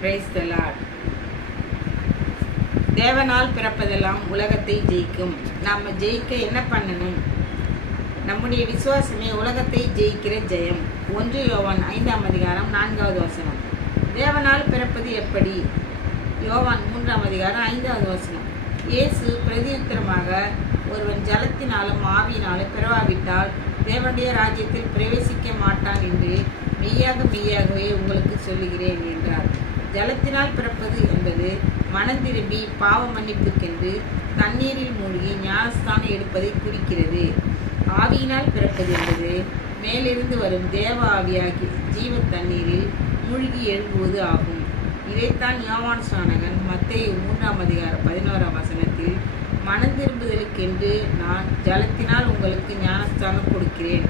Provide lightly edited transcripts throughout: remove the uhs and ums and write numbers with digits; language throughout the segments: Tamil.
Praise the Lord. தேவனால் பிறப்பதெல்லாம் உலகத்தை ஜெயிக்கும். நாம் ஜெயிக்க என்ன பண்ணணும்? நம்முடைய விசுவாசமே உலகத்தை ஜெயிக்கிற ஜெயம். 1 யோவான் 5ஆம் அதிகாரம் 4வது வசனம். தேவனால் பிறப்பது எப்படி? யோவான் 3ஆம் அதிகாரம் 5வது வசனம். இயேசு பிரதியுத்தரமாக, ஒருவன் ஜலத்தினாலும் ஆவியினாலும் பிறவாவிட்டால் தேவனுடைய ராஜ்யத்தில் பிரவேசிக்க மாட்டான் என்று மெய்யாகவே உங்களுக்கு சொல்லுகிறேன் என்றார். ஜலத்தினால் பிறப்பது என்பது மனம் திரும்பி பாவ மன்னிப்புக்கென்று தண்ணீரில் மூழ்கி ஞானஸ்தானம் எடுப்பதை குறிக்கிறது. ஆவியினால் பிறப்பது என்பது மேலிருந்து வரும் தேவ ஆவியாகி ஜீவ தண்ணீரில் மூழ்கி எழும்புவது ஆகும். இதைத்தான் யோவான் ஸ்நானகன் மத்தேயு 3ஆம் அதிகாரம் 11ஆம் வசனத்தில், மனம் திரும்புதலுக்கென்று நான் ஜலத்தினால் உங்களுக்கு ஞானஸ்தானம் கொடுக்கிறேன்,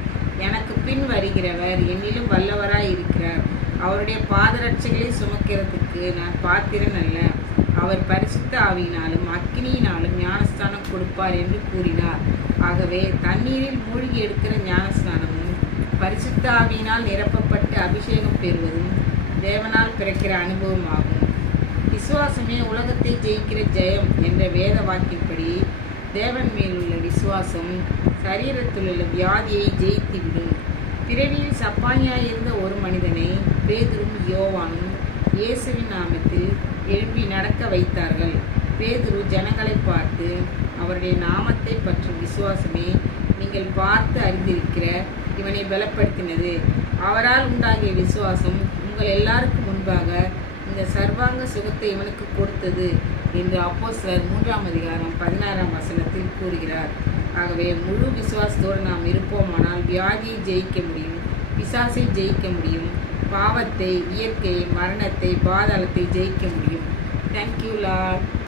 எனக்கு பின் வருகிறவர் என்னிலும் வல்லவராய் இருக்கிறார், அவருடைய பாதரட்சைகளை சுமக்கிறதுக்கு நான் பாத்திரன் அல்ல, அவர் பரிசுத்த ஆவியினாலும் அக்கினியினாலும் ஞானஸ்தானம் கொடுப்பார் என்று கூறினார். ஆகவே தண்ணீரில் மூழ்கி எடுக்கிற ஞானஸ்தானமும் பரிசுத்த ஆவியினால் நிரப்பப்பட்டு அபிஷேகம் பெறுவதும் தேவனால் பிறக்கிற அனுபவம் ஆகும். விசுவாசமே உலகத்தை ஜெயிக்கிற ஜெயம் என்ற வேத வாக்கின்படி தேவன் மேலுள்ள விசுவாசம் சரீரத்தில் உள்ள வியாதியை ஜெயித்துவிடும். பிறவியில் சப்பானியாயிருந்த ஒரு மனிதனை பேதுரும் யோவானும் இயேசுவின் நாமத்தில் எழுப்பி நடக்க வைத்தார்கள். பேதுரு ஜனங்களை பார்த்து, அவருடைய நாமத்தை பற்றும் விசுவாசமே நீங்கள் பார்த்து அறிந்திருக்கிற இவனை பலப்படுத்தினது. அவரால் உண்டாகிய விசுவாசம் உங்கள் எல்லாருக்கும் முன்பாக இந்த சர்வாங்க சுகத்தை இவனுக்கு கொடுத்தது என்று அப்போஸ்தலர் 3ஆம் அதிகாரம் 16ஆம் வசனத்தில் கூறுகிறார். ஆகவே முழு விசுவாசத்தோடு நாம் இருப்போமானால் வியாதியை ஜெயிக்க முடியும், பிசாசை ஜெயிக்க முடியும், பாவத்தை, இயற்கையை, மரணத்தை, பாதாளத்தை ஜெயிக்க முடியும். Thank you Lord.